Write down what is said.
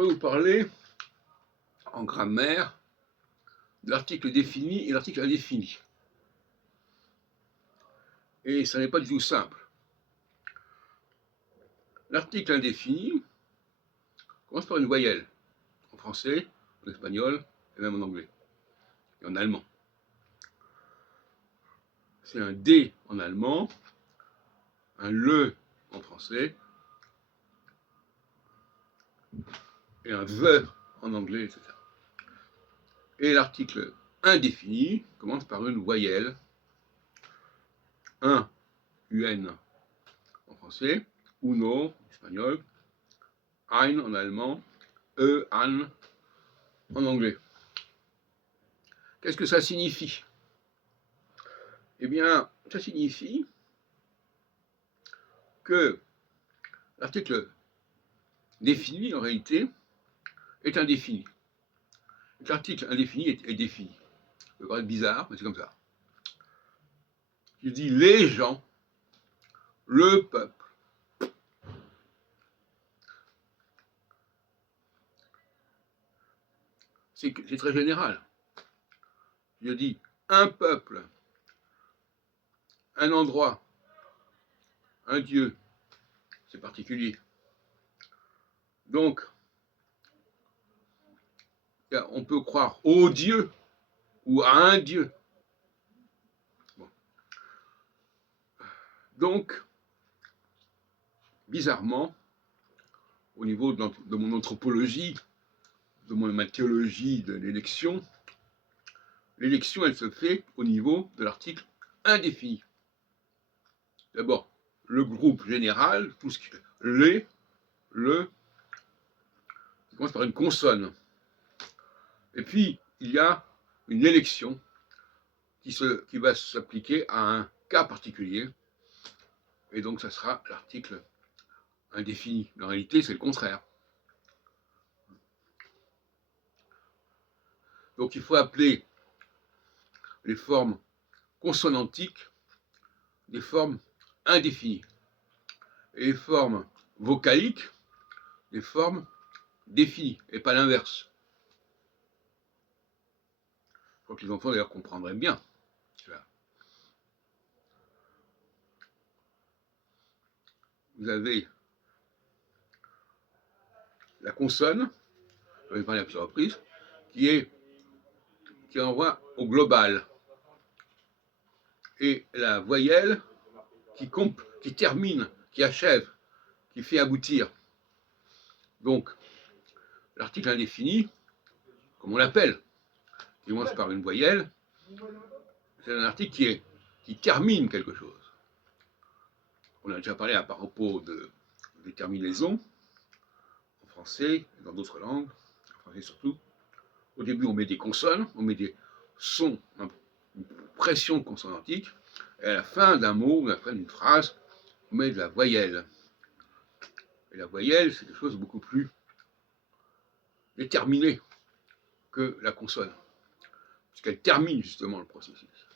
vais vous parler en grammaire de l'article défini et l'article indéfini. Et ça n'est pas du tout simple. L'article indéfini commence par une voyelle, en français, en espagnol et même en anglais, et en allemand. C'est un D en allemand, un LE en français, et un VE en anglais, etc. Et l'article indéfini commence par une voyelle, un, UN en français, uno en espagnol, ein en allemand, an en anglais. Qu'est-ce que ça signifie? Eh bien, ça signifie que l'article défini, en réalité, est indéfini. L'article indéfini est défini. Ça peut paraître bizarre, mais c'est comme ça. Je dis les gens, le peuple. C'est très général. Je dis un peuple, un endroit, un Dieu, c'est particulier. Donc, on peut croire au Dieu ou à un Dieu. Bon. Donc, bizarrement, au niveau de mon anthropologie, de ma théologie de l'élection, elle se fait au niveau de l'article indéfini. D'abord, le groupe général, tout ce qui est les, le, qui commence par une consonne. Et puis, il y a une élection qui va s'appliquer à un cas particulier, et donc ça sera l'article indéfini. En réalité, c'est le contraire. Donc il faut appeler les formes consonantiques des formes indéfinies, et les formes vocaliques des formes définies, et pas l'inverse. Je crois que les enfants d'ailleurs comprendraient bien. Vous avez la consonne, j'en ai parlé à plusieurs reprises, qui envoie au global, et la voyelle qui termine, qui achève, qui fait aboutir. Donc, l'article indéfini, comme on l'appelle, qui commence par une voyelle, c'est un article qui termine quelque chose. On a déjà parlé à propos des terminaisons, en français, et dans d'autres langues, en français surtout. Au début, on met des consonnes, on met des sons, une pression consonantique, et à la fin d'un mot, à la fin d'une phrase, on met de la voyelle. Et la voyelle, c'est quelque chose de beaucoup plus déterminé que la consonne, puisqu'elle termine justement le processus.